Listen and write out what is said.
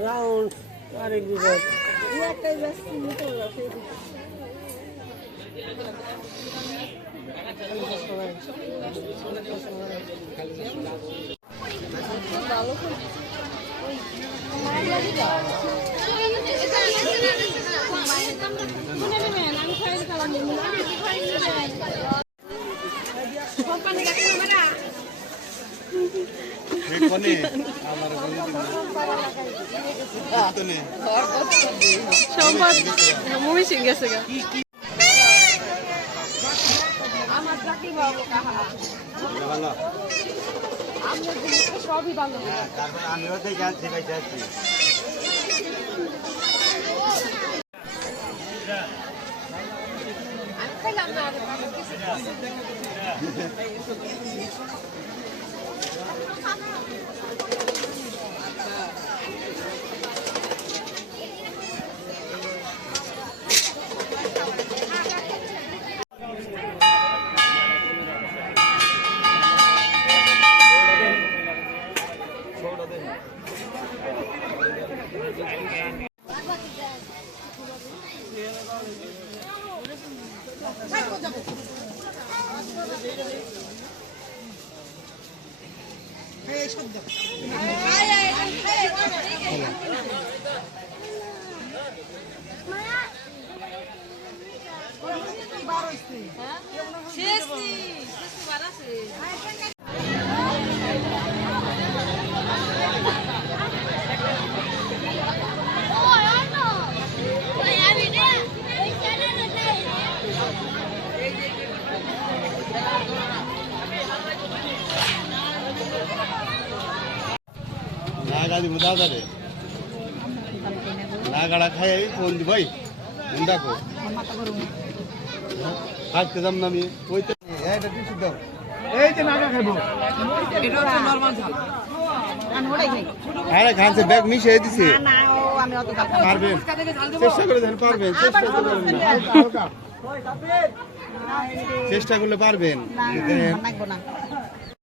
round আরেক বিভাগ সবই ভালো তারপর আমিও তো যাচ্ছি ভাই যাচ্ছি नागाड़ी मुदा दे नागाड़ा खाए फोन दी भाई मुंडा को आज कदम ना मी कोई तो এটা কি শুদ্ধ এই যে নাগা খাইবো এটা হচ্ছে নরমাল ঝাল কান ওড়াই খাই আরে খানছে ব্যাগ মিশিয়ে দিছে না না ও আমি অত পারবেন চেষ্টা করে দেন পারবেন চেষ্টা করলে পারবেন না লাগবে না